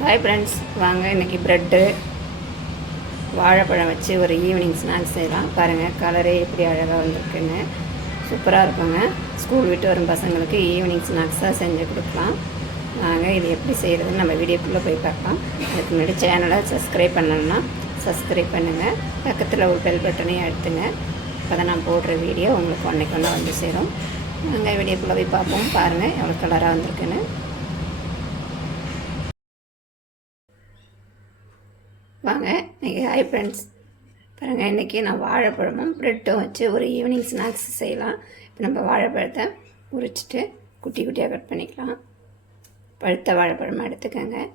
Hi friends, வாங்க இன்றைக்கி bread வாழைப்பழம் வச்சு ஒரு ஈவினிங் ஸ்நாக்ஸ் செய்யலாம். பாருங்கள், கலரே எப்படி அழகாக வந்திருக்குன்னு. சூப்பராக இருக்குங்க. ஸ்கூல் விட்டு வரும் பசங்களுக்கு ஈவினிங் ஸ்நாக்ஸாக செஞ்சு கொடுக்கலாம். வாங்க இது எப்படி செய்கிறதுன்னு நம்ம வீடியோக்குள்ளே போய் பார்க்கலாம். அதுக்கு முன்னாடி சேனலை சப்ஸ்கிரைப் பண்ணணும்னா சப்ஸ்கிரைப் பண்ணுங்கள். பக்கத்தில் ஒரு பெல் பட்டனையும் அழுத்துங்க. அப்போ தான் நான் போடுற வீடியோ உங்களுக்கு ஒன்றைக்கு ஒன்று வந்து சேரும். நாங்கள் வீடியோக்குள்ளே போய் பார்ப்போம். பாருங்கள் எவ்வளோ கலராக வந்திருக்குன்னு. வாங்க இன்றைக்கி ஹாய் ஃப்ரெண்ட்ஸ், பாருங்கள் இன்றைக்கி நான் வாழைப்பழமும் ப்ரெட்டும் வச்சு ஒரு ஈவினிங் ஸ்நாக்ஸ் செய்யலாம். இப்போ நம்ம வாழைப்பழத்தை உரிச்சிட்டு குட்டி குட்டியாக கட் பண்ணிக்கலாம். பழுத்த வாழைப்பழமாக எடுத்துக்கோங்க.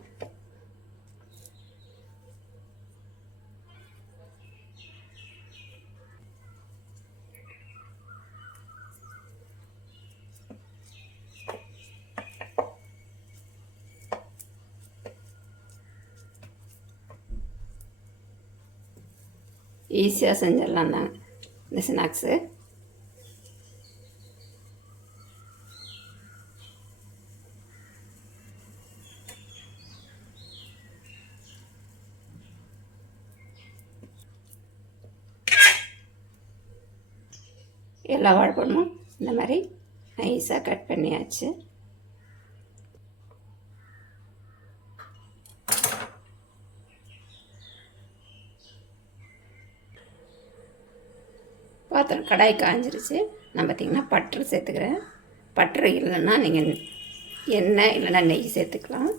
ஈஸியாக செஞ்சிடலாம் தாங்க இந்த ஸ்நாக்ஸு. எல்லா வாழைப்பழமும் இந்த மாதிரி நைஸாக கட் பண்ணியாச்சு. பாத்திரம் கடாய் காஞ்சிருச்சு. நான் பார்த்திங்கன்னா பட்டர் சேர்த்துக்கிறேன். பட்டர் இல்லைன்னா நீங்கள் எண்ணெய் இல்லைன்னா நெய் சேர்த்துக்கலாம்.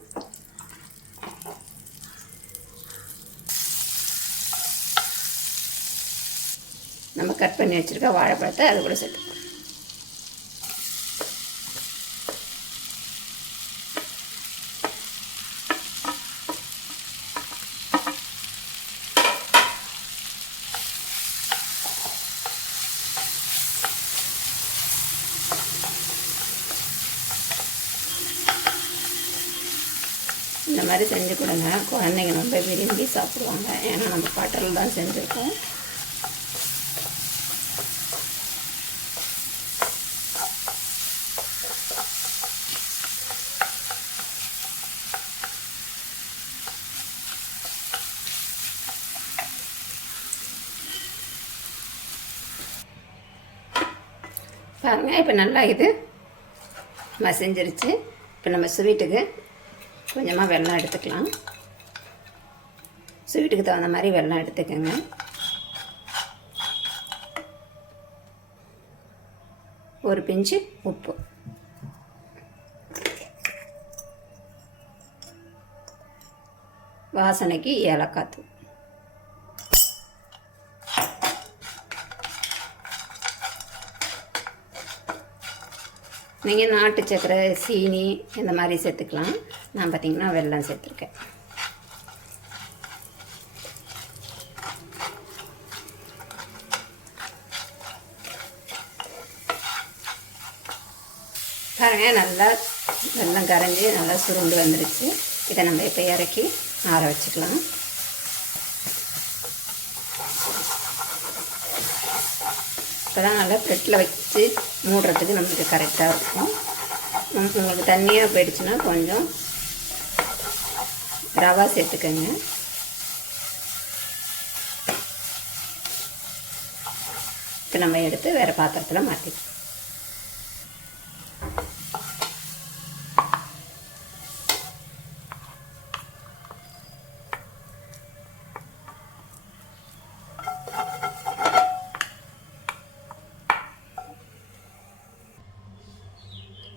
நம்ம கட் பண்ணி வச்சுருக்க வாழைப்பழத்தை அது கூட சேர்த்துக்கலாம். இந்த மாதிரி செஞ்சு கொடுங்க, குழந்தைங்க ரொம்ப விரும்பி சாப்பிடுவாங்க. ஏன்னா நம்ம பட்டரில் தான் செஞ்சுருக்கோம். பாருங்கள், இப்போ நல்லா இது மசிஞ்சிருச்சு. இப்போ நம்ம ஸ்வீட்டுக்கு கொஞ்சமாக வெல்லம் எடுத்துக்கலாம். ஸ்வீட்டுக்கு தகுந்த மாதிரி வெல்லம் எடுத்துக்கோங்க. ஒரு பிஞ்சு உப்பு, வாசனைக்கு ஏலக்காய் தூள், நீங்கள் நாட்டு சக்கரை, சீனி இந்த மாதிரி சேர்த்துக்கலாம். நான் பார்த்திங்கன்னா வெல்லம் சேர்த்துருக்கேன். பாருங்கள், நல்லா வெல்லம் கரைஞ்சி நல்லா சுருண்டு வந்துடுச்சு. இதை நம்ம இப்போ இறக்கி ஆற வச்சுக்கலாம். இப்போ தான் நல்லா ப்ரெட்டில் வச்சு மூடுறதுக்கு நம்மளுக்கு கரெக்டாக இருக்கும். உங்களுக்கு தண்ணியாக போயிடுச்சுன்னா கொஞ்சம் ரவா சேர்த்துக்கோங்க. இப்போ நம்ம எடுத்து வேறு பாத்திரத்தில் மாற்றிக்கலாம்.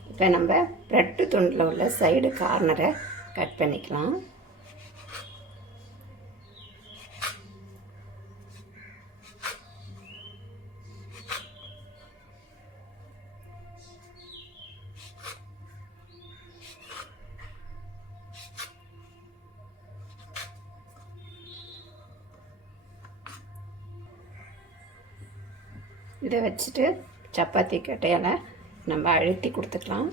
இப்போ நம்ம ப்ரெட்டு துண்டில் உள்ள சைடு கார்னரை கட் பண்ணிக்கலாம். இதை வச்சுட்டு சப்பாத்தி கட்டையால் நம்ம அழுத்தி கொடுத்துக்கலாம்.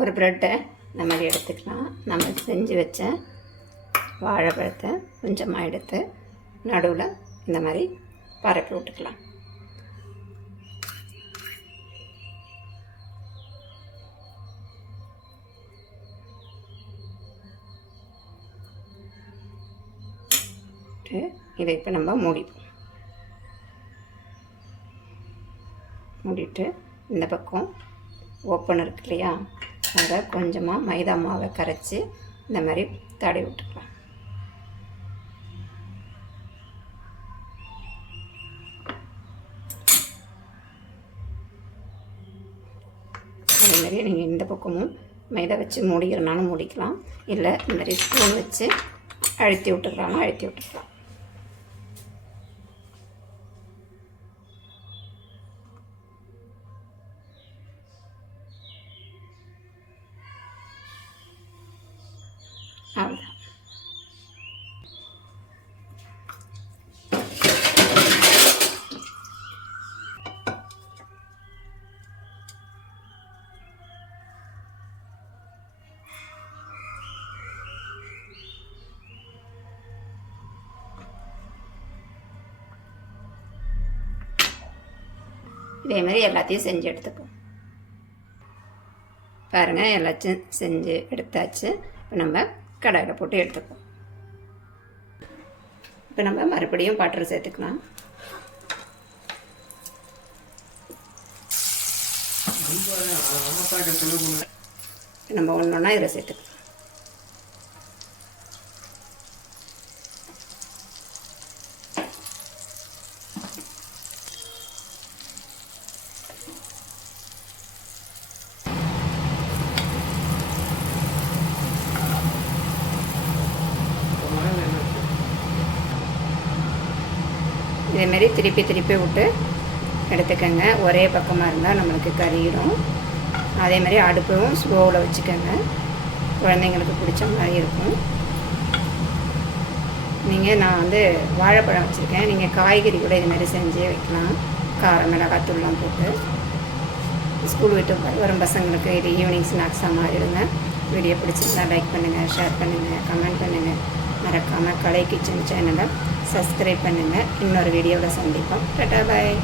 ஒரு ப்ரெட்டை இந்த மாதிரி எடுத்துக்கலாம். நம்ம செஞ்சு வச்ச வாழைப்பழத்தை கொஞ்சமாக எடுத்து நடுவில் இந்த மாதிரி பரப்பி விட்டுக்கலாம். இதை இப்போ நம்ம மூடிட்டு இந்த பக்கம் ஓப்பன் இருக்கு இல்லையா, அதை கொஞ்சமாக மைதா மாவை கரைச்சி இந்த மாதிரி தடவி விட்டுக்கலாம். அதேமாதிரி நீங்கள் இந்த பக்கமும் மைதா வச்சு மூடிக்கிறனாலும் மூடிக்கலாம், இல்லை இந்த மாதிரி ஸ்பூன் வச்சு அழுத்தி விட்டுக்கலாம்னா அழுத்தி விட்டுக்கலாம். அவ்வளோதான். இதே மாதிரி எல்லாத்தையும் செஞ்சு எடுத்துப்போம். பாருங்கள், எல்லாத்தையும் செஞ்சு எடுத்தாச்சு. இப்போ நம்ம கடாயில் போட்டு எடுத்துப்போம். இப்போ நம்ம மறுபடியும் பட்டர் சேர்த்துக்கலாம். நம்ம ஒன்று ஒன்றா இதில் சேர்த்துக்கலாம். இதேமாரி திருப்பி திருப்பி விட்டு எடுத்துக்கோங்க. ஒரே பக்கமாக இருந்தால் நம்மளுக்கு கறியிடும். அதேமாதிரி அடுப்பும் ஸ்லோவில் வச்சுக்கோங்க, குழந்தைங்களுக்கு பிடிச்ச மாதிரி இருக்கும். நான் வந்து வாழைப்பழம் வச்சுருக்கேன், நீங்கள் காய்கறி கூட இதுமாரி செஞ்சு வைக்கலாம். காரம் மிளகாத்தூள்லாம் போட்டு ஸ்கூல் விட்டு வரும் பசங்களுக்கு இது ஈவினிங் ஸ்நாக்ஸாக மாறிடுங்க. வீடியோ பிடிச்சிருந்தா லைக் பண்ணுங்கள், ஷேர் பண்ணுங்கள், கமெண்ட் பண்ணுங்கள். மறக்காமல் கலை கிச்சன் சேனலை சப்ஸ்கிரைப் பண்ணுங்கள். இன்னொரு வீடியோவில் சந்திப்போம். டாடா பாய்.